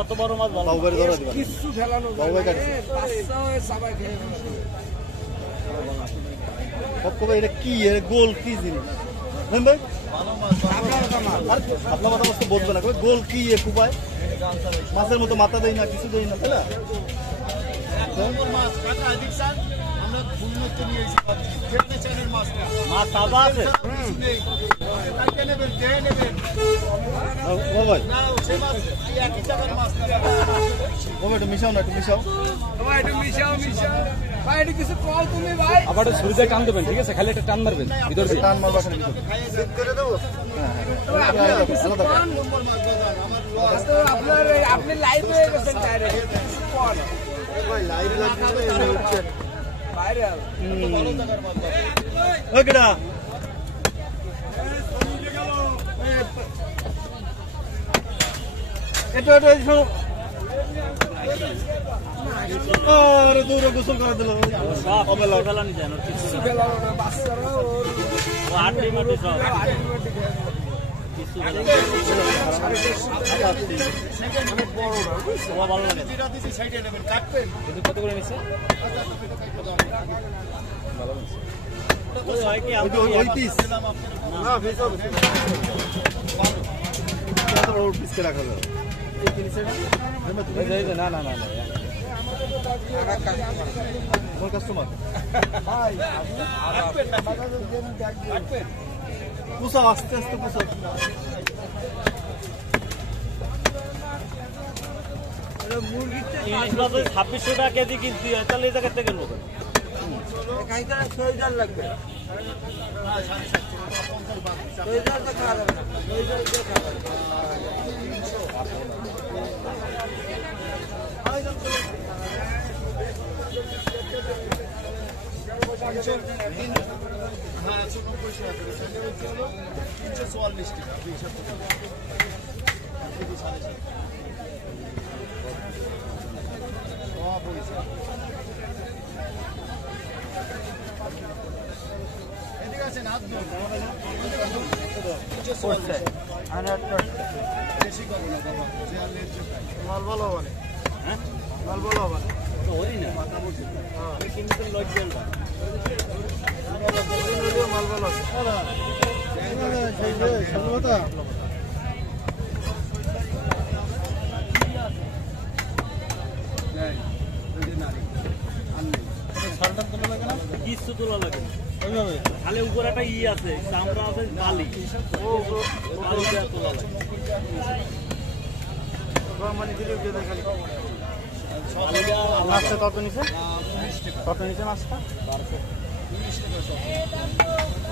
অত বড় মাছ কিছু ফেলানো এটা কি গোল কি জিনিস ভাই আপনার কথা বলতে বলবে না গোল কি কুপায় মাছের মতো মাথা দেয় না কিছু দেয় না তাই না মিশাও না একটু মিশাও আবার সুরিতে টান দেবেন ঠিক আছে খালি একটা টান মারবেন ভিতর টান মারবা আপনি লাইভ হয়ে গেছেন দূরে গোসল করে দিল কত করে নিচ্ছে না না না কাস্টমার পুষা আস্তে আস্তে পুষা ইলিশ মাছ 2600 টাকা কেজি কিনতে হয় তাহলে এই জায়গা থেকে নেব লাগবে মাল ভালো হবে হ্যাঁ মাল ভালো হবে কিন্তু লজ্জা মাল ভালো কিছু তোলা লাগে খালি উপরে একটা ই আছে চামড়া আছে বালি তোলা লাগে কত নিচে মাছটা 1200